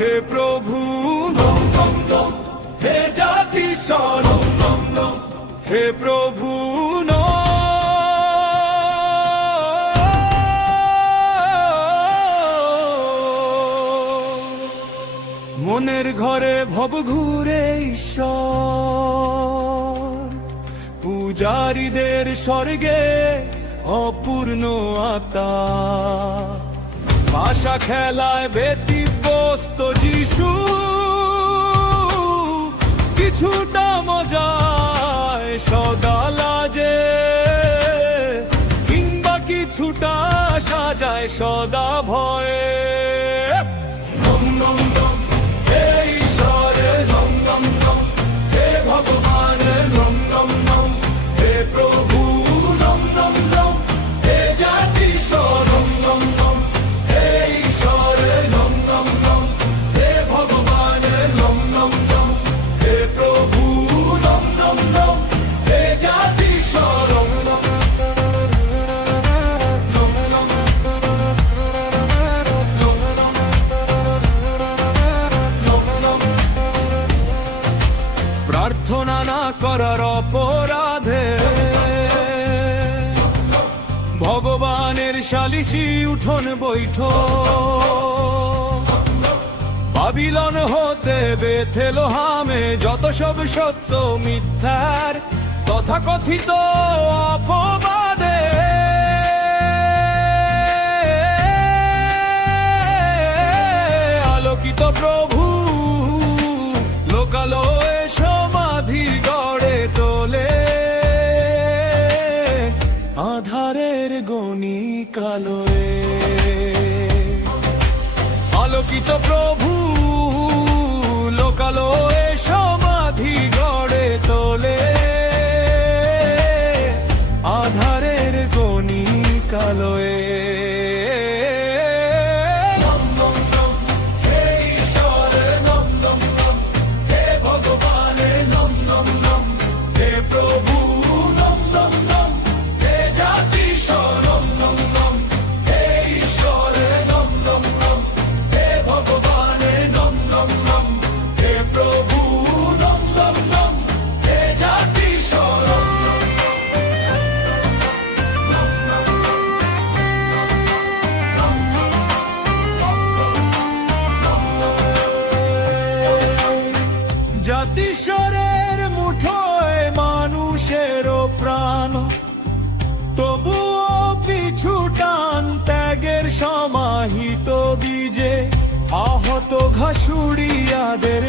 হে প্রভু নম নম নম, হে জাতিশ্বর নম নম নম, হে প্রভু নম। মনের ঘরে ভব ঘুরে ঈশ্বর, পূজারীদের স্বর্গে অপূর্ণ আত্মা, ভাষা খেলায় ব্যতিব্যস্ত যিশু, কিছুটা মজায় সদা লাজে, কিংবা কিছুটা সাজায় সদা ভয়ে। নম নম নম, হে ঈশ্বরে নম নম নম, হে ভগবানে নম নম নম, হে প্রভু নম নম নম, হে জাতিশ্বর নম নম নম, হে ঈশ্বরে নম নম নম, হে ভগবানে নম নম নম, হে প্রভু নম নম নম, হে জাতিশ্বর নম নম নম নম নম নম। প্রার্থনা না করার অপরাধে ভগবানের সালিসি উঠোন বৈঠক, বাবিলন হতে বেথেলহামে যত সব সত্য মিথ্যার তথাকথিত অপবাদে, আলোকিত প্রভু লোকালয়ে সমাধি গড়ে তোলে, আধারের গণিকালয়ে। আলোকিত প্রভু লোকালয়ে সমাধি গড়ে তোলে, আধারের গণিকালয়ে। নম নম নম, হে ঈশ্বরে নম নম নম, হে ভগবানে নম নম নম, হে প্রভু নম নম নম, হে জাতিশ্বর নম নম নম, হে ঈশ্বরে নম নম নম, হে ভগবানে নম নম নম, হে প্রভু নম নম নম, হে জাতিশ্বর নম নম জাতিশ্বরের মুঠোয় মানুষেরও প্রাণ, তবুও পিছু টান ত্যাগের সমাহিত বীজে, আহত ঘাসুড়িয়াদের